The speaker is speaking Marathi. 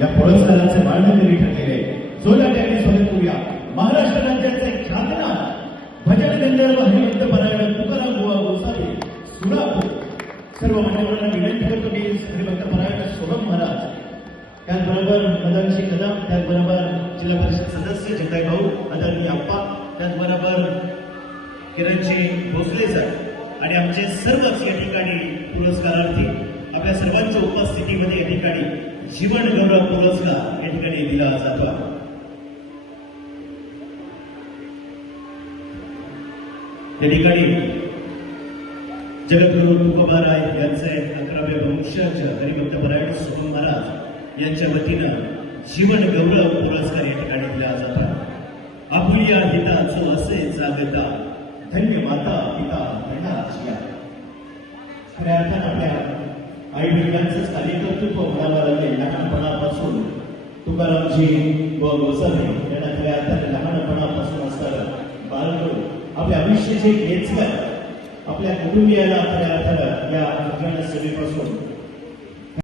या पुरस्काराचे मानकरी ठरलेले जोरदार त्यांनी स्वागत करूया. महाराष्ट्र राज्याचे ख्यातनाम भजन गंधर्व हरिभक्त परायण तुकाराम बुवा गोसावी सोलापूर. सर्व मान्यवरांना विनंती करतो की हरिभक्त परायण शोभम महाराज, त्याचबरोबर मदनशी कदम, त्याचबरोबर जिल्हा परिषद सदस्य जगदाय भाऊ आदरणीय अप्पा, त्याचबरोबर किरणजी भोसले सर आणि आमचे सर्वच या ठिकाणी पुरस्कारार्थी आपल्या सर्वांच्या उपस्थितीमध्ये या ठिकाणी जीवन गौरव पुरस्कार या ठिकाणी दिला जातो. या ठिकाणी जगद्गुरु तुकोबाराय यांचे 11वे वंशज हरिभक्त परायण सोहम महाराज यांच्या वतीनं जीवन गौरव पुरस्कार या ठिकाणी दिला जातो. आपुल्या हिताचं असे जागता धन्य माता पिता धनाच्या. खऱ्या अर्थानं आपल्या आई वडिलांचं कार्यकर्तृत्व म्हणावं लागले. लहानपणापासून तुकारामजी व गोसावी यांना खऱ्या अर्थाने लहानपणापासून असणारं बालकडू आपल्या आयुष्याचे नेचकर आपल्या कुटुंबियाला खऱ्या अर्थानं या अज्ञान सेवेपासून